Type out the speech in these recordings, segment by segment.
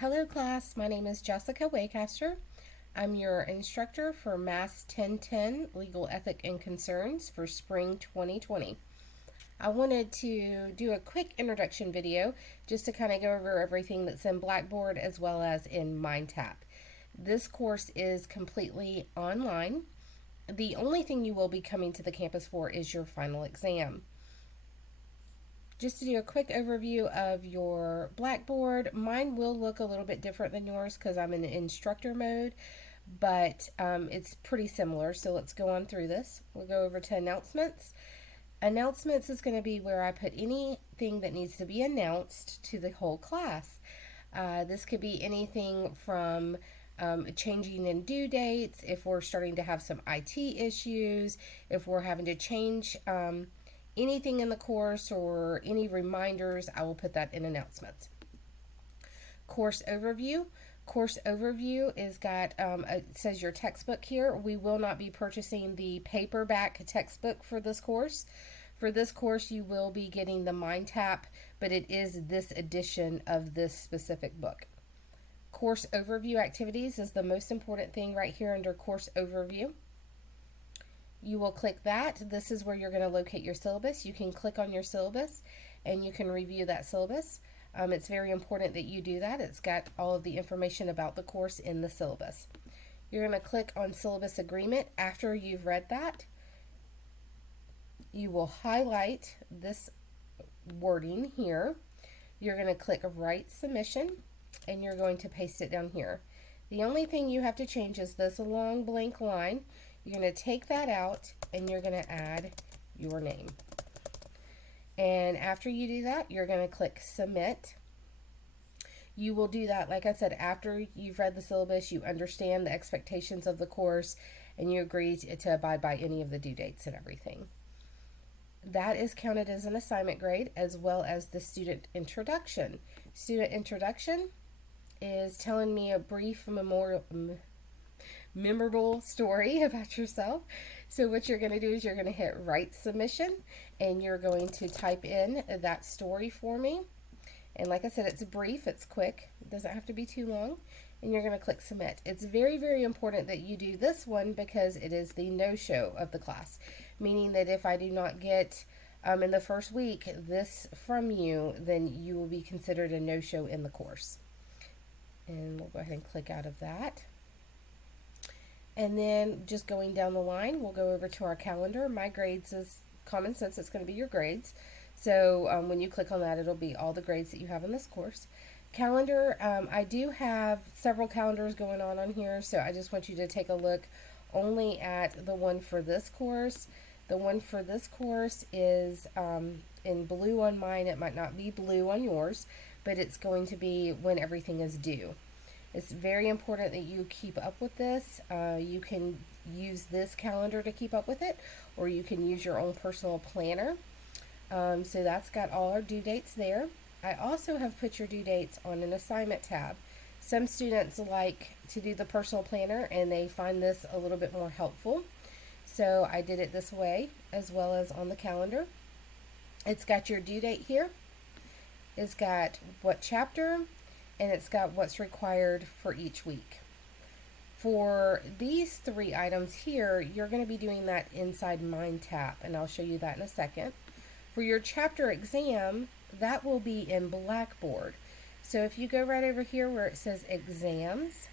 Hello class, my name is Jessica Waycaster. I'm your instructor for MAST1010 Legal Ethic and Concerns for Spring 2020. I wanted to do a quick introduction video just to kind of go over everything that's in Blackboard as well as in MindTap. This course is completely online. The only thing you will be coming to the campus for is your final exam. Just to do a quick overview of your Blackboard, mine will look a little bit different than yours because I'm in instructor mode, but it's pretty similar. So let's go on through this. We'll go over to announcements. Announcements is going to be where I put anything that needs to be announced to the whole class. This could be anything from changing in due dates, if we're starting to have some IT issues, if we're having to change anything in the course or any reminders, I will put that in announcements. Course overview. Course overview is got, it says your textbook here. We will not be purchasing the paperback textbook for this course. For this course, you will be getting the MindTap, but it is this edition of this specific book. Course overview activities is the most important thing right here under course overview. You will click that. This is where you're going to locate your syllabus. You can click on your syllabus and you can review that syllabus. It's very important that you do that. It's got all of the information about the course in the syllabus. You're going to click on syllabus agreement. After you've read that, you will highlight this wording here. You're going to click write submission and you're going to paste it down here. The only thing you have to change is this long blank line. You're going to take that out and you're going to add your name. And after you do that, you're going to click submit. You will do that, like I said, after you've read the syllabus, you understand the expectations of the course, and you agree to abide by any of the due dates and everything. That is counted as an assignment grade, as well as the student introduction. Student introduction is telling me a brief memorable story about yourself. So what you're going to do is you're going to hit write submission and you're going to type in that story for me. And like I said, it's brief, it's quick, it doesn't have to be too long, and you're going to click submit. It's very, very important that you do this one because it is the no-show of the class, meaning that if I do not get in the first week this from you, then you will be considered a no-show in the course. And we'll go ahead and click out of that. And then just going down the line, we'll go over to our calendar. My grades is common sense, it's going to be your grades. So when you click on that, it'll be all the grades that you have in this course. Calendar, I do have several calendars going on here, so I just want you to take a look only at the one for this course. The one for this course is in blue on mine. It might not be blue on yours, but it's going to be when everything is due. It's very important that you keep up with this. You can use this calendar to keep up with it, or you can use your own personal planner. So that's got all our due dates there. I also have put your due dates on an assignment tab. Some students like to do the personal planner and they find this a little bit more helpful. So I did it this way as well as on the calendar. It's got your due date here. It's got what chapter, and it's got what's required for each week. For these three items here, you're going to be doing that inside MindTap, and I'll show you that in a second. For your chapter exam, that will be in Blackboard. So if you go right over here where it says exams,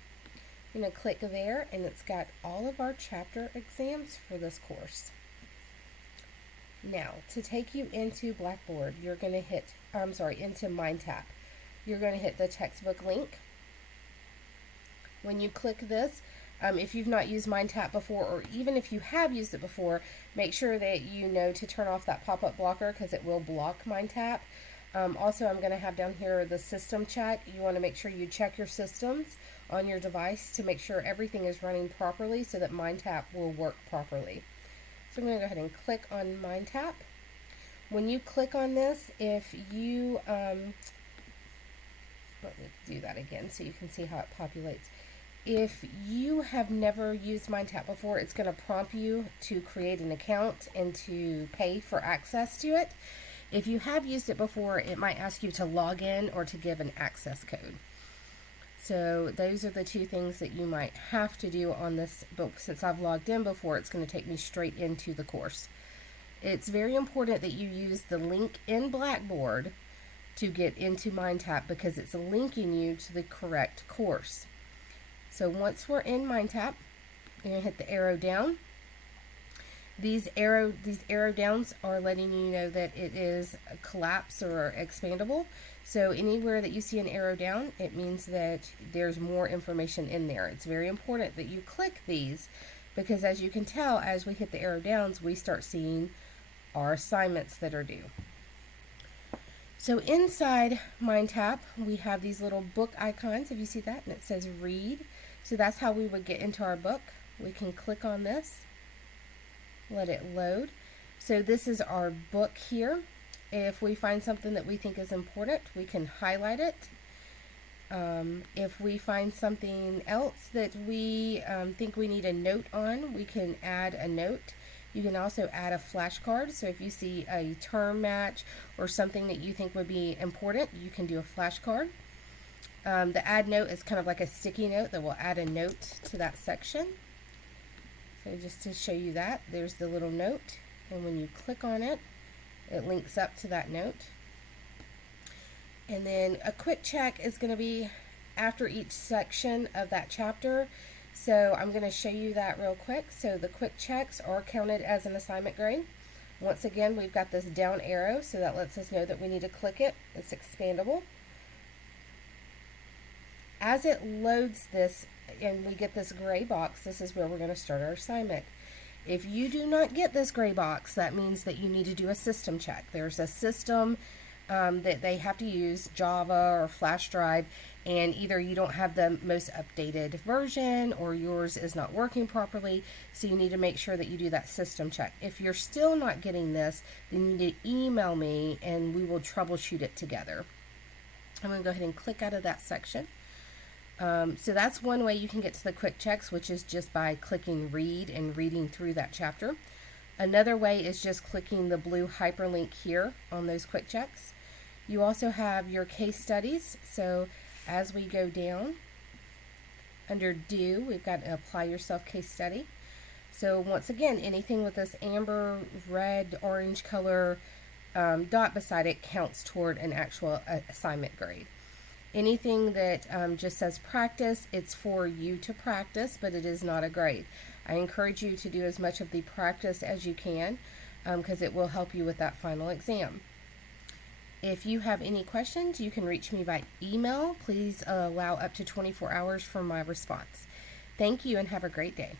you're going to click there, and it's got all of our chapter exams for this course. Now, to take you into Blackboard, you're going to hit, into MindTap. You're going to hit the textbook link. When you click this, if you've not used MindTap before, or even if you have used it before, make sure that you know to turn off that pop-up blocker because it will block MindTap. Also, I'm going to have down here the system check. You want to make sure you check your systems on your device to make sure everything is running properly so that MindTap will work properly. So I'm going to go ahead and click on MindTap. When you click on this, if you, let me do that again so you can see how it populates. If you have never used MindTap before, it's going to prompt you to create an account and to pay for access to it. If you have used it before, it might ask you to log in or to give an access code. So those are the two things that you might have to do on this book. Since I've logged in before, it's going to take me straight into the course. It's very important that you use the link in Blackboard to get into MindTap because it's linking you to the correct course. So once we're in MindTap, you're going to hit the arrow down. These arrow downs are letting you know that it is collapsed or expandable. So anywhere that you see an arrow down, it means that there's more information in there. It's very important that you click these because as you can tell, as we hit the arrow downs, we start seeing our assignments that are due. So inside MindTap, we have these little book icons, if you see that, and it says read. So that's how we would get into our book. We can click on this, let it load. So this is our book here. If we find something that we think is important, we can highlight it. If we find something else that we think we need a note on, we can add a note. You can also add a flashcard. So if you see a term match or something that you think would be important, you can do a flashcard. The add note is kind of like a sticky note that will add a note to that section. So just to show you that, there's the little note, and when you click on it, it links up to that note. And then a quick check is going to be after each section of that chapter. So I'm going to show you that real quick. So the quick checks are counted as an assignment grade. Once again, we've got this down arrow, so that lets us know that we need to click it. It's expandable. As it loads this and we get this gray box, this is where we're going to start our assignment. If you do not get this gray box, that means that you need to do a system check. There's a system that they have to use, Java or flash drive, and either you don't have the most updated version or yours is not working properly, so you need to make sure that you do that system check. If you're still not getting this, then you need to email me and we will troubleshoot it together. I'm going to go ahead and click out of that section. So that's one way you can get to the quick checks, which is just by clicking read and reading through that chapter. Another way is just clicking the blue hyperlink here on those quick checks. You also have your case studies. So as we go down under do, we've got an apply yourself case study. So once again, anything with this amber, red, orange color dot beside it counts toward an actual assignment grade. Anything that just says practice, it's for you to practice, but it is not a grade. I encourage you to do as much of the practice as you can because it will help you with that final exam. If you have any questions, you can reach me by email. Please allow up to 24 hours for my response. Thank you and have a great day.